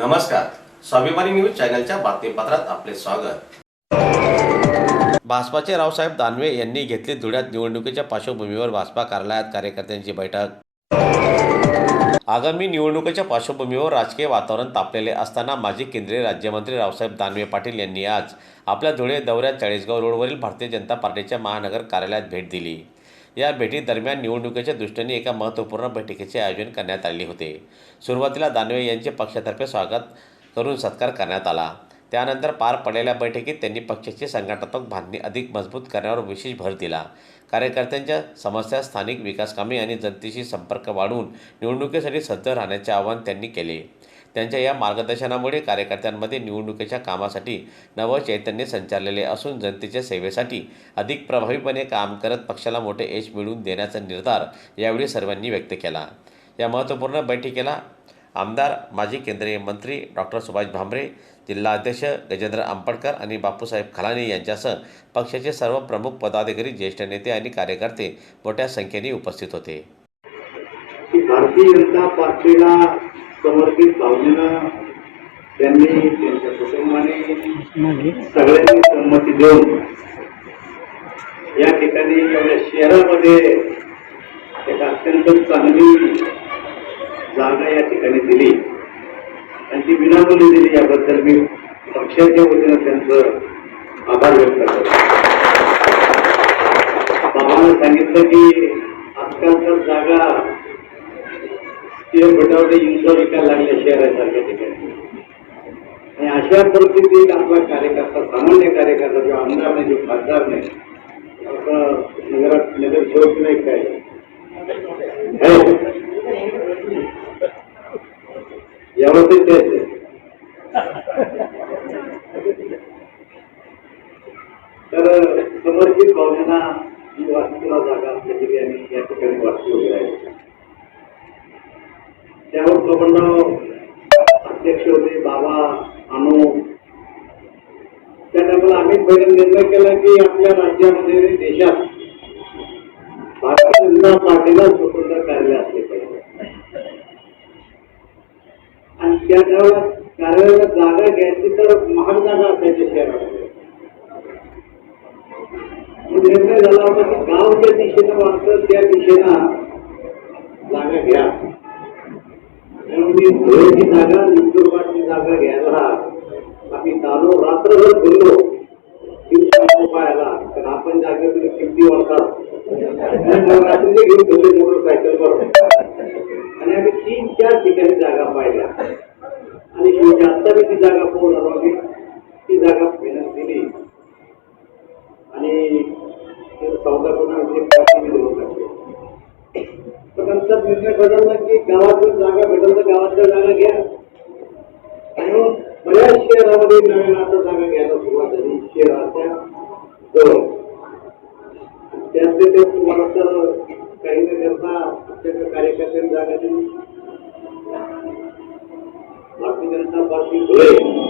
नमस्कार. स्वाभिमानी न्यूज चॅनलच्या बातमीपत्रात आपले स्वागत. भाजपाचे रावसाहेब दानवे यांनी घेतली धुळ्यात निवडणुकीच्या पार्श्वभूमीवर भाजपा कार्यालयात कार्यकर्त्यांची बैठक. आगामी निवडणुकीच्या पार्श्वभूमीवर राजकीय वातावरण तापलेले असताना माजी केंद्रीय राज्यमंत्री रावसाहेब दानवे पाटील यांनी आज आपल्या धुळे दौऱ्यात चाळीसगाव रोडवरील भारतीय जनता पार्टीच्या महानगर कार्यालयात भेट दिली. या भेटीदरम्यान निवडणुकीच्या दृष्टीने एका महत्त्वपूर्ण बैठकीचे आयोजन करण्यात आले होते. सुरुवातीला दानवे यांचे पक्षातर्फे स्वागत करून सत्कार करण्यात आला. त्यानंतर पार पडलेल्या बैठकीत त्यांनी पक्षाची संघटनात्मक बांधणी अधिक मजबूत करण्यावर विशेष भर दिला. कार्यकर्त्यांच्या समस्या स्थानिक विकासकामे आणि जनतेशी संपर्क वाढवून निवडणुकीसाठी सज्ज राहण्याचे आवाहन त्यांनी केले. त्यांच्या या मार्गदर्शनामुळे कार्यकर्त्यांमध्ये निवडणुकीच्या कामासाठी नवं चैतन्य संचारलेले असून जनतेच्या सेवेसाठी अधिक प्रभावीपणे काम करत पक्षाला मोठे यश मिळवून देण्याचा निर्धार यावेळी सर्वांनी व्यक्त केला. या महत्त्वपूर्ण बैठकीला आमदार माजी केंद्रीय मंत्री डॉक्टर सुभाष भामरे जिल्हाध्यक्ष गजेंद्र आंबडकर आणि बापूसाहेब खलाने यांच्यासह पक्षाचे सर्व प्रमुख पदाधिकारी ज्येष्ठ नेते आणि कार्यकर्ते मोठ्या संख्येने उपस्थित होते. भारतीय जनता पार्टीला समर्पित भावनेनं त्यांनी त्यांच्या कुटुंबाने सगळ्यांनी संमती देऊन या ठिकाणी एवढ्या शहरामध्ये एक अत्यंत चांगली जागा या ठिकाणी दिली. आणि ती विनामूल्य दिली याबद्दल मी पक्षाच्या वतीनं त्यांचं आभार व्यक्त करतो. बाबांना सांगितलं की आजकाल तर जागा ते बटावटे इंच विकायला लागले शहरासारख्या ठिकाणी. आणि अशा परिस्थितीत आपला कार्यकर्ता सामान्य कार्यकर्ता जो आमदार नाही जो खासदार नाही असं नगरात नगरसेवक नाही काय? हो. यावरती तेच आहे. तर समर्पित भावना ही वास्तूला जागा आमच्याकडे आणि या ठिकाणी वास्तू वगैरे आहे. त्यावर प्रबंधराव अध्यक्ष होते बाबा अनु. त्या टायमाला आम्ही पहिले निर्णय केला की आपल्या राज्यामध्ये आणि देशात भारतीय जनता पार्टीला स्वतंत्र कार्यालय असले पाहिजे. आणि त्या टायमाला कार्यालयाला जागा घ्यायची तर महाग जागा असायची शहरामध्ये. निर्णय झाला होता की गाव ज्या दिशेनं वाटतं त्या दिशेनं जागा घ्या. म्हणून मी धुळेची जागा नंदुरबारची जागा घ्यायला. आम्ही चालू रात्रभर बोललो तीनशे रुपयाला तर आपण जागेतून किमती वाढतात. रात्रीचे घेऊन ठेवले मोटरसायकलवर. आणि आम्ही तीन चार ठिकाणी जागा पाहिल्या. आणि शेवटी आता मी ती जागा पूर्ण झालो आम्ही ती जागा मेहनत दिली. आणि सौदा चौदा तुमचा निर्णय बदलला की गावातून जागा भेटल तर गावातल्या जागा घ्या. आणि बऱ्याच शहरामध्ये नवीन आता जागा घ्यायला सुरुवात झाली. शहराच्या जवळ. आणि त्यातले ते तुम्हाला तर काही न करता प्रत्येक कार्यकर्त्यांनी जागा दिली. भारतीय जनता पार्टी धुळे